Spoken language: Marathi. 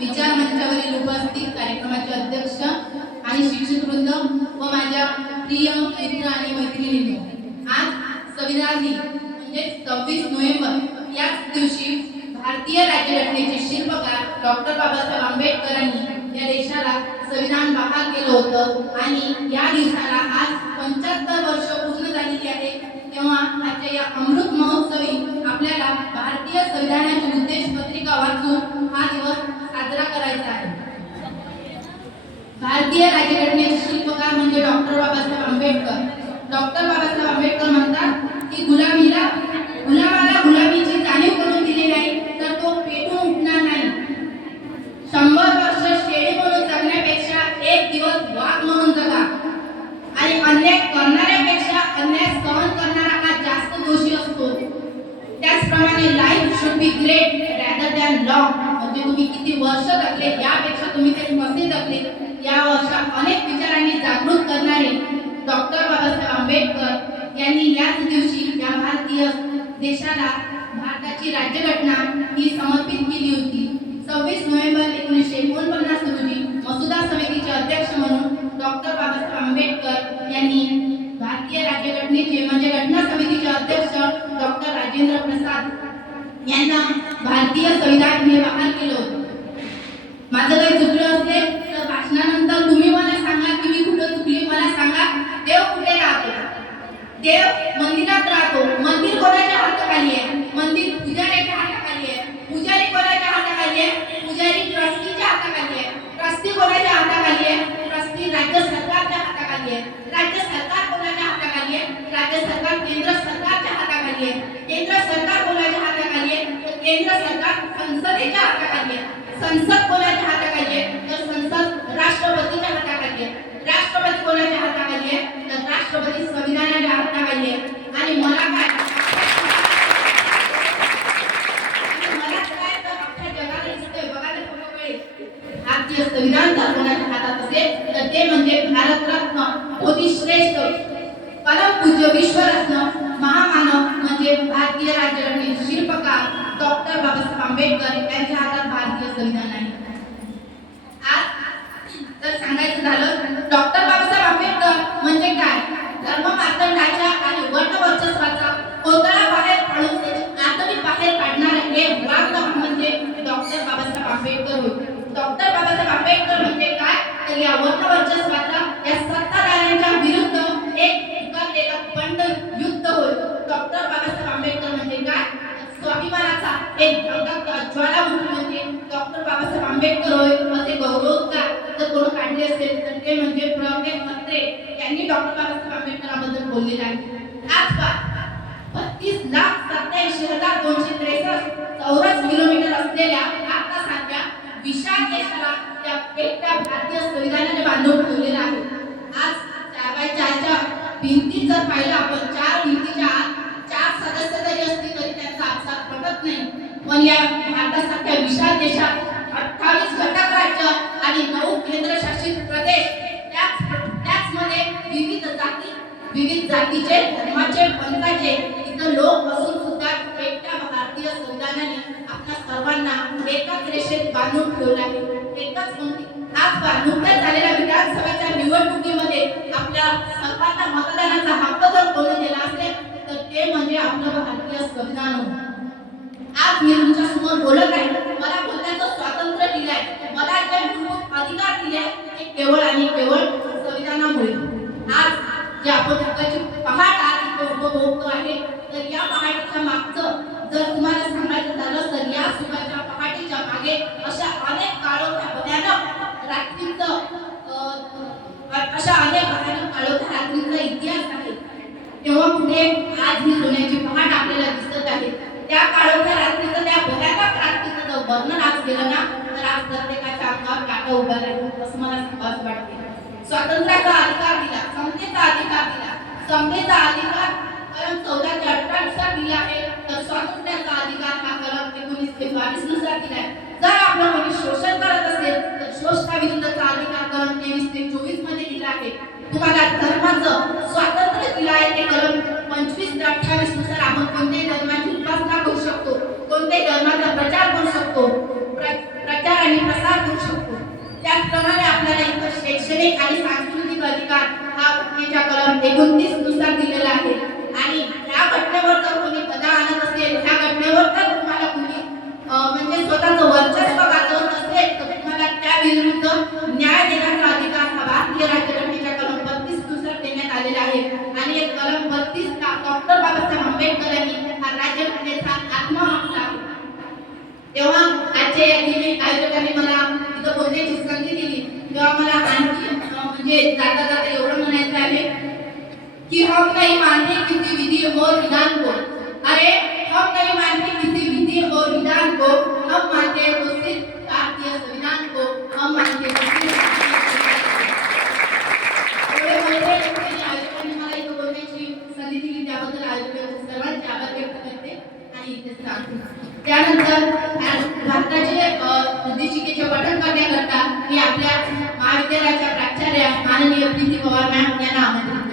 विचार मंचावरील उपस्थित कार्यक्रमाचे अध्यक्ष आणि शिक्षक वृंद व माझ्या प्रिय मित्र आणि मैत्रिणींनो, आज संविधान दिन म्हणजे 26 नोव्हेंबर याच दिवशी भारतीय राज्यघटनेचे शिल्पकार डॉक्टर बाबासाहेब आंबेडकरांनी या देशाला संविधान बहाल केलं होतं आणि या दिवसाला आज 75 वर्ष पूर्ण झालेली आहे। तेव्हा आजच्या या अमृत महोत्सवी आपल्याला भारतीय संविधानाची उद्देश पत्रिका वाचून हा दिवस साजरा करायचा आहे। भारतीय राज्यघटनेचे शिल्पकार म्हणजे डॉक्टर बाबासाहेब आंबेडकर। डॉक्टर बाबासाहेब आंबेडकर म्हणतात की गुलामाला गुलामीची जाणीव करून दिली नाही तर तो पेटून उठणार नाही। 100 वर्ष शेळी म्हणून जगण्यापेक्षा एक दिवस वाघ म्हणून जगा आणि अन्याय करणाऱ्यापेक्षा अन्याय सहन करणारा हा जास्त दोषी असतो। त्याचप्रमाणे life should be great rather than long, म्हणजे तुम्ही किती वर्ष जगले यापेक्षा तुम्ही ते कसे जगले या वर्षा अनेक विचारांनी जागृत करणारे डॉक्टर बाबासाहेब आंबेडकर यांनी याच दिवशी या भारतीय देशाला भारताची राज्यघटना ही समर्पित केली होती। 26 नोव्हेंबर 1949 रोजी मसुदा समितीचे अध्यक्ष म्हणून डॉक्टर बाबासाहेब आंबेडकर यांनी भारतीय राज्यघटनेचे म्हणजे घटना समितीचे अध्यक्ष डॉक्टर राजेंद्र प्रसाद यांना भारतीय संविधान हे बहाल केलं होतं। माझं काही चुकलं असेल तर भाषणानंतर तुम्ही मला सांगा की मी कुठं चुकली, मला सांगा। देव कुठे राहतो? देव मंदिरात राहतो। मंदिर कोणाच्या हाताखाली आहे? मंदिर पुजाऱ्याच्या हाताखाली आहे। पुजारी कोणाच्या हाताखाली आहे? पुजारी ट्रस्टीच्या हाताखाली आहे। ट्रस्टी कोणाच्या हाताखाली आहे? ट्रस्टी राज्य सरकारच्या हाताखाली आहे। राज्य सरकार कोणाच्या हाताखाली आहे? राज्य सरकार केंद्र सरकारच्या हाताखाली आहे। केंद्र सरकार कोणाच्या हाताखाली आहे? तर केंद्र सरकार संसदेच्या हाताखाली आहे। संसद कोणाच्या हाताखाली आहे? तर संसद राष्ट्रपतीच्या हाताखाली आहे। राष्ट्रपती कोणाच्या हाताखाली आहे? तर राष्ट्रपती संविधानाच्या हाताखाली आहे। आणि मला काय तर अख्ख्या जगाला दिसतंय बघा ते कोणाकडे भारतीय संविधान जर कोणाच्या हातात असेल तर ते म्हणजे भारतरत्न मोदीश्रेष्ठ परमपूज्य विश्वरत्न महामानव म्हणजे भारतीय राज्यघटनेचे शिल्पकार डॉक्टर बाबासाहेब आंबेडकर यांच्या हातात भारतीय संविधान आहे। आज जर सांगायचं झालं डॉक्टर बाबासाहेब आंबेडकर म्हणजे काय? धर्म मार्तंडाच्या आणि वर्ण वर्चस्वाचा कोतळा बाहेर काढून त्याची बाहेर काढणारे हे वाघ म्हणजे डॉक्टर बाबासाहेब आंबेडकर होते। डॉक्टर बाबासाहेब आंबेडकर म्हणजे काय? तर या वर्ण वर्चस्वाचा या सत्ताधाऱ्यांच्या विरुद्ध एक उभारलेला बंड युद्ध होतं। डॉक्टर बाबासाहेब आंबेडकर म्हणजे काय? स्वाभिमानाचा एक ज्वालामुखी म्हणजे डॉक्टर बाबासाहेब आंबेडकर होय असे गौरवोद्गार जर कोण काढले असेल तर ते म्हणजे प्रवेश अत्रे यांनी डॉक्टर बाबासाहेब आंबेडकरांबद्दल बोललेले आहे। आज 32,87,263 चौरस किलोमीटर असलेल्या भारतासारख्या विशाल देशाला त्या एकट्या भारतीय संविधानाने बांधून ठेवलेला आहे। आज 4x4च्या भिंती जर पाहिलं आपण 4 भिंतीच्या आत 4 सदस्य जरी असतील तरी त्यांचा आपसात पटत नाही। पण या भारतासारख्या विशाल देशात 28 घटक राज्य आणि 9 केंद्रशासित प्रदेश त्याचमध्ये विविध जातीचे धर्माचे पंथाचे इतर लोक असून सुद्धा एकट्या भारतीय संविधानाने आपल्या सर्वांना एकाच रेषेत बांधून ठेवले आहे। एकच पंक्ती। आज नुकत्याच झालेल्या विधानसभेच्या निवडणुकीमध्ये आपल्या सर्वांना मतदानाचा हक्क जर कोणी दिला असेल तर ते म्हणजे आपलं भारतीय संविधान होतं। आज मी तुमच्या समोर बोलत आहे, मला बोलण्याचं स्वातंत्र्य दिले आहे, मला जे मूलभूत अधिकार दिले ते केवळ आणि केवळ संविधानामुळे। आज जे आपण हक्काची पहाट आज उपभोगतो आहे तर या पहाटीच्या मागचं जर तुम्हाला सांगायचं झालं तर या सुखाच्या पहाटीच्या मागे अशा अनेक काळोख्या भयानक रात्रींचा इतिहास आहे। तेव्हा पुढे आज ही सोन्याची पहाट आपल्याला दिसत आहे। त्या काळोख्या रात्रीचं त्या भयानक रात्रीचं जर वर्णन आज केलं ना तर आज प्रत्येकाच्या अंगावर काटा उभा राहील असं मला सांगावं वाटते। स्वातंत्र्याचा अधिकार दिला, समतेचा अधिकार दिला, समतेचा अधिकार कलम 14 च्या 18 नुसार दिला आहे तर स्वातंत्र्याचा अधिकार हा कलम 1922 नुसार दिला आहे। जर आपलं कोणी शोषण करत असेल तर शोषणाविरुद्धचा अधिकार कलम 23 ते 24 मध्ये दिला आहे। तुम्हाला धर्माचं स्वातंत्र्य दिलं आहे ते कलम 25 ते 28 नुसार आपण कोणत्याही धर्माची उपासना करू शकतो, कोणत्याही धर्माचा प्रचार करू शकतो। प्रचार आणि प्रसार 29 नुसार दिलेला आहे आणि ह्या घटनेवर जर कोणी बदल आणत असेल, ह्या घटनेवर जर तुम्हाला कोणी म्हणजे स्वतःचं वर्चस्व गाजवत असेल तर तुम्हाला त्या विरुद्ध न्याय देण्याचा अधिकार हा भारतीय राज्यघटनेच्या कलम 32 नुसार देण्यात आलेला आहे आणि कलम 32 डॉक्टर बाबासाहेब आंबेडकर यांनी हा राज्यघटनेचा आत्मा मानला आहे. तेव्हा आजच्या या आयोजकांनी मला इथं बोलण्याची संधी दिली तेव्हा मला आणखी म्हणजे जाता जाता एवढं म्हणायचं आहे कि हम नहीं मानते किसी विधि और विधान को. अरे हम नहीं मानते किसी विधि और विधान को, हम मानते हैं तो सिर्फ भारतीय संविधान को. हम मानते हैं आयोजकांनी मला इथं बोलण्याची संधी दिली त्याबद्दल आयोजकांचे सर्वांचे आभार व्यक्त करते आणि इथे सांगते. त्यानंतर भारताचे उद्देशिकेचे पठण करण्याकरता मी आपल्या महाविद्यालयाच्या प्राचार्य माननीय प्रीती पवार मॅम यांना आमंत्रित